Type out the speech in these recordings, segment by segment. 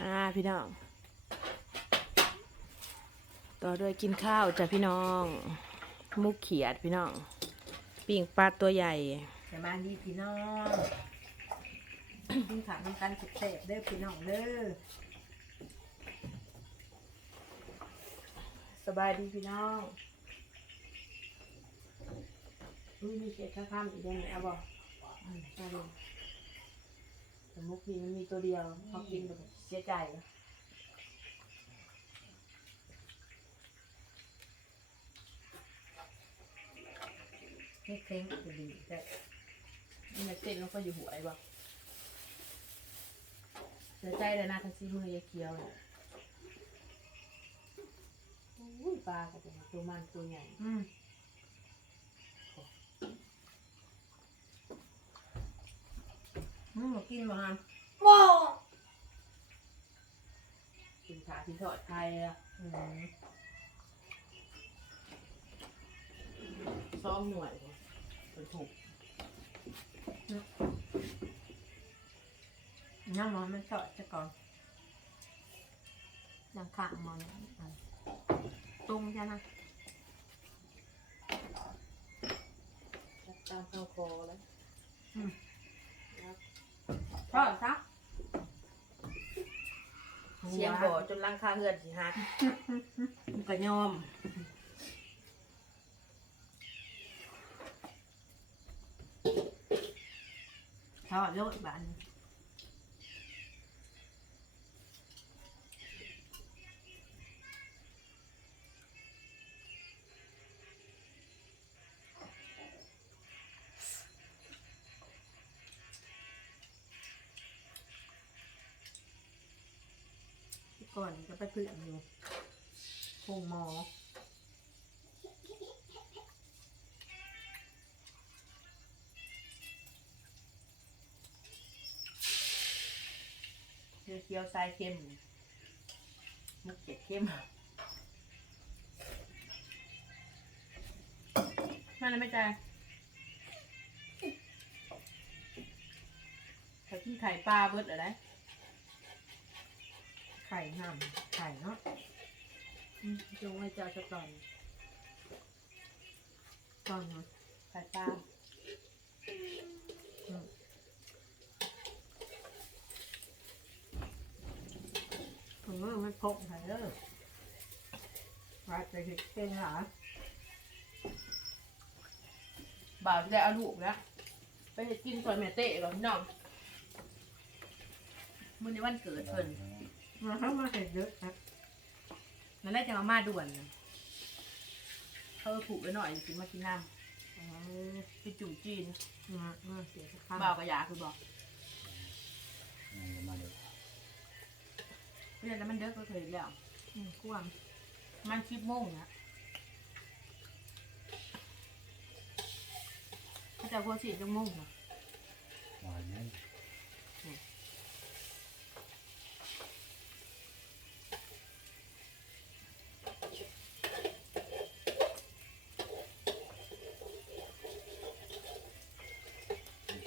อ่าพี่น้อง ต่อด้วยกินข้าวจ้ะพี่น้อง มุกเขียดพี่น้อง ปิ่งปลาตัวใหญ่สบายดีพี่น้องกินขาวน้ำกันสดเสพเด้อพี่น้องเด้อสบายดีพี่น้องอุ้ยมีเขียดข้ามอีกได้ไหมเอาบอกเอาดู แต่มุกนี้มันมีตัวเดียวเขากินแบบเสียใจนี่เค้งจะดีแต่นี่มันเต้นแล้วก็อยู่หัวไอ้บอกเสียใจเลยนะทันซีมือยายเคียวเนี่ยอุ้ยปลากับตัวมันตัวใหญ่ อืม อืมกินบ่ฮะกินขาที่ทอดไทยอะอืมซ้อมหน่วยเป็นถูกย่างมันมันเจาะจะก่อนย่างข้างมันอะตรงใช่ไหมตามเข้าคอแล้ว ทอดซะเชียงบ่อจนร่างคาเฮือนสิฮักก็ยอมทอดโลดบาน ก่อนจะไปเพื่อนอยู่คงหมอเคี้ยวเคี้ยวทรายเข้มมุกเก็ดเข้มมาแล้วไม่ใจายเขากินไข่ปลาเบิดอะไร ไข่ห่ำไข่เนาะจงไว้เจ้าสักตอนก่อนเนาะไข่ปลาถึงเมื่อมันพกไข่เด้อว่าจะเห็ดเป็นหรอบ่าวจะได้เอาลูกแล้วไปเฮ็ดกินซอยแม่เต้ก่อนน้องมื้อนี้วันเกิดเพิ่น มาเข้ามาเห็ดเยอะนะนั่นแหละจะมามาด่วนนะเขาผูกไว้หน่อยกินมากินน้เออำไปจุ่มจีนมามาเสียสักคำบ่าวกับยาคือบอกมาเลยเรียนแล้วมันเด้อก็เคยแล้ว อืมกว้างมันชิบโมงนะเขาจะพัวสีจังโมงนะ หวานนั้น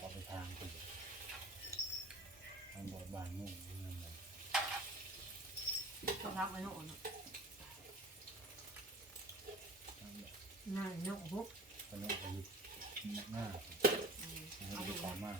ขอไปทางคุณทางบ่อบานนู่นนั่นเลย ต้องพักไว้โน่นนะทางแบบน่าเนาะฮุบกระโดดไปหน้าอืมให้เอาดูดูขอนะมาก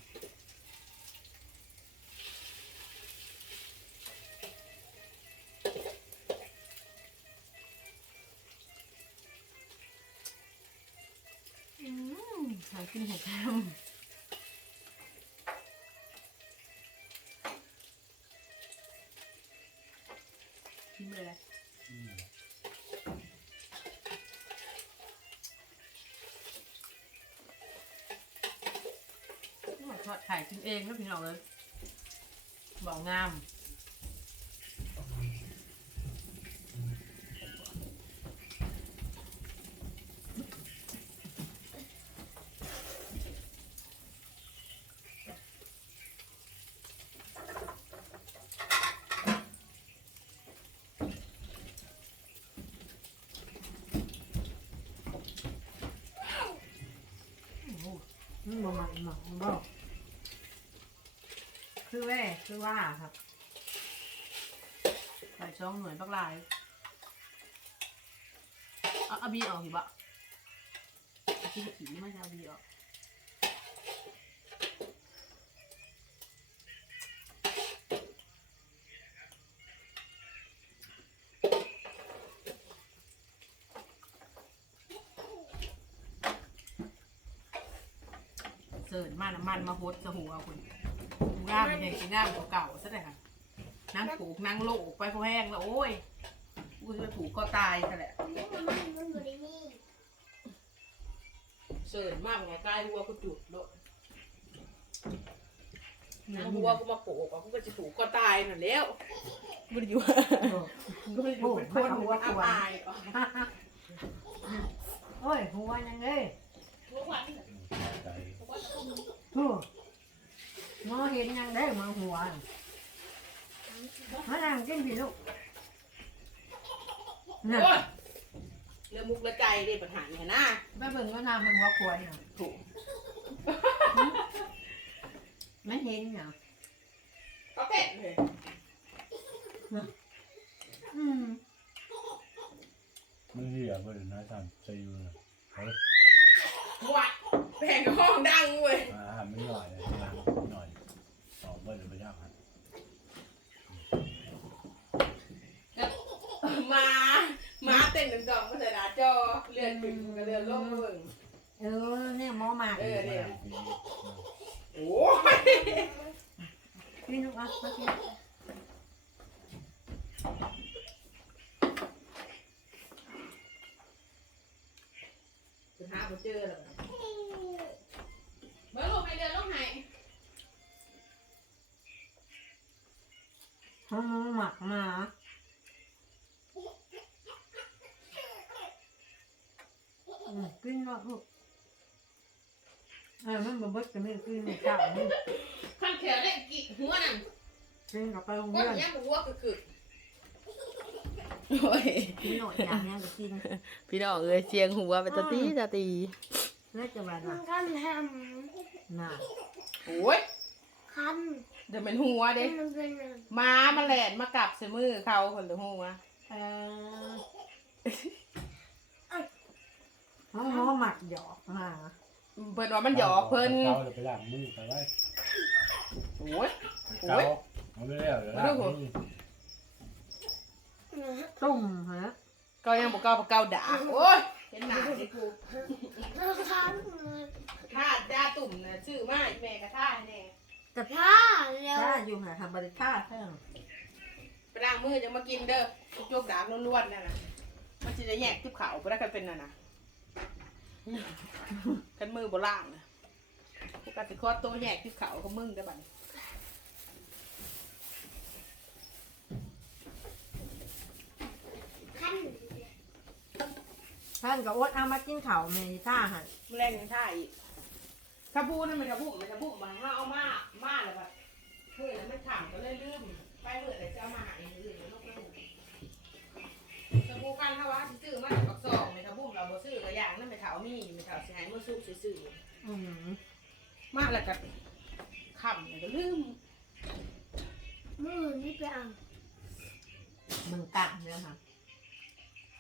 ชิมเลยทอดไข่กินเองแล้วพี่น้องเลยบอกงาม อืมบ่มันหมอกบ่คือแว่คือว่าครับใส่ช่องหน่วยบักลายเอาเอาบีออกอยู่บะเอาที่ขี่ไม่ใช่เอาบีออก เสิร์นมาน้ำมันมาโฮดสะหูเอาคุณงามเป็นอย่างที่งามกว่าเก่าซะเลยค่ะนั่งผูกนั่งโลกไปพอแห้งแล้วโอ้ยกูจะถูกก็ตายซะแหละมันอยู่ในนี่เสิร์นมากไงใกล้หัวกูจุดโลดนั่งหัวกูมาโปกอะกูก็จะถูกก็ตายนั่นแล้วกูจะอยู่กูจะอยู่เป็นคนหัวอับอายอะโอ้ยหัวยังไง ใจทูมองเห็นยังได้มาหัวมานั่งกินพี่ลูกน่ะโอ้ยเรื่องมุกละใจเด้ปัญหาอย่างนะแม่เบิ่งก็ทำเป็นหัวขวดน่ะถูกไม่เห็นเหรอก็เป็ดเลยอืมมึงเหี้ยบ่ได้น้อยสั่นใจอยู่นะเฮ้ย วัดแพงกับห้องดังเว้ย มาหาไม่หน่อยเลยหลังหน่อยตอบบ่ได้บ่ยากครับ มามาเต้นดองๆมาใส่หน้าจ อเลื่อนขึ้นกับเลื่อนลงเบิ่งเออเนี่ยหมอมากเออเนี่ยปีนี้โอ้ยพี่ลูกอะมากินจะหาบ่เจอแล้วเมื่อลงไปเดือนลงไหน ห้องหมักมาอืมกิ นเนาะลูกเออมันบ่เบิดก็ไม่กินไม่กล้านี่ข้างแขวเนี่ยกี่หัวนั่นกินกับไปโรงก้เรียนนยังหัวกึกกึกโอ้ยกินหน่อยอย่างเนี้ยก็กินพี่น้องเอ้ยเสียงหัวไปตะตีตะตีแล้วจะแบบมัว่านกันทน่ะโอ้ยำคันเดี๋ยวมันหัวเด้มันเป็นม้ามาแหลนมากับใส่มือเขาคนหรือหัวเออ ห้องหมอหมักหยอกมาเพิ่นว่ามันหยอกเพิ่นเขาจะไปล้างมือไปไว้โอ้ยเกาเอาไม่ได้เดี๋ยวล้างมือตุ่มฮะก็ยังบอกเก้าบอกเก้าด่าโอ้ยเห็นหนาดิกูคันท่าด่าตุ่มนะชื่อมาอีแม่กระท่าให้แน่แต่ผ้าเร็วถ้าอยู่หาทำบริค่าเท่าไปล้างมือจะมากินเด้อจกด่างล้วนๆนั่นน่ะมันจะได้แยกทิบเขาไปได้กันเป็นน่ะนะ กันมือโบล่างนะพวกกสิคอตัวแยกทิบเขาก็มึงได้อบัดนี้คันท่านก็อดเอามากินข้าวเมยท่าหันแมลงยังท่าอีกถ้าพูดนั่นมันจะพูดมันจะพูดมาให้เอามามาแล้วแบบเพื่อนแล้วมันถามก็เลยลืมไปเมื่อไหร่จะเอามาหาเองอื่นแล้ว อย่างนั่นไม่เถามีไม่เถาสิให้มือซุปซื้ออืมๆมาแล้วก็ขำแล้วก็ลืมมือนี่ไปเอามึงกะเนี่ยค่ะ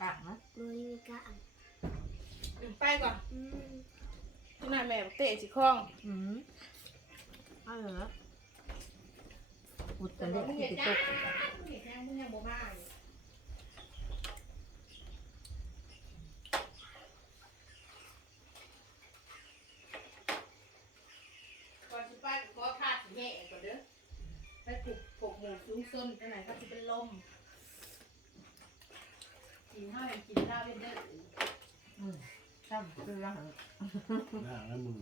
กะนะมือนี่กะเอาไปก่อนอืมที่นายแม่บอกเตะสิคล้องอืมเอาเหรออุดแต่ตะว่าเล็ดมึงที่เห็นติดจ้าตก มึงเห็นจ้ามึงยังบ่มาอยู่ก่อนสิไปก็ขอคาดสิแม่ก่อนเด้อ ไปปลุกปลุกหมูสูงส้นจังไหนก็สิเป็นลมกินข้าวยังกินข้าวเป็นเด้ออืมจ้ำคือละหันล้างแล้วมือ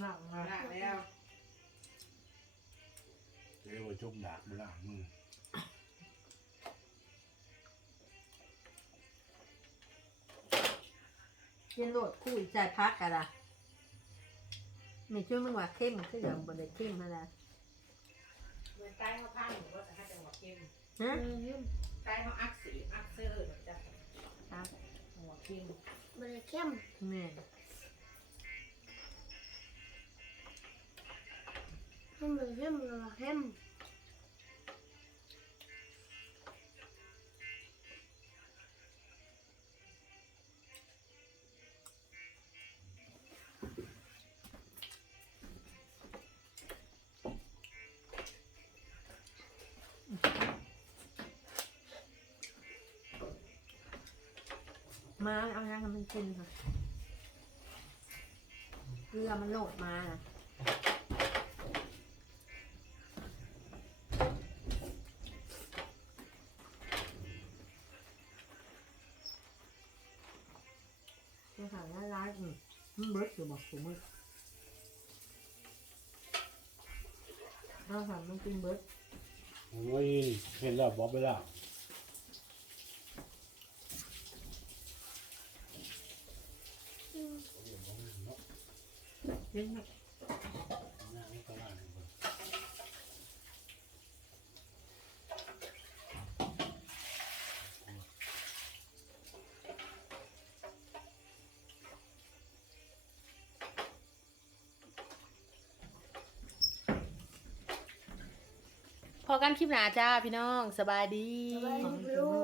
หนักนะได้แล้วเรียกว่าจกดากไปล้างมือกินโลดคู่ใจพักกันละไม่ช่วยมึงว่าเข้มคืออย่างบนได้เข้มมาละ เหมือนใต้เขาพังหรือว่าจะให้จังหวะเข้มฮะอืมใต้เขาอักสีอักเซอร์แบบจะครับหัวเข้มบริเข้มแม่ให้มือเข้มมือเข้ม มาเอายังให้มันกินค่ะเกลือมันโหลดมาน่ะจะหาร้ายร้ายๆอืมมันเบิดอยู่บอกถูกมั้ยเราทำมันกินเบิดโอ้ยเห็นแล้วบอกไปแล้ว อืม กิ นเถอะหน้าไม่ตลาเลยพอกันคลิปหนาจ้าพี่น้องสบายดี สบายดีลุง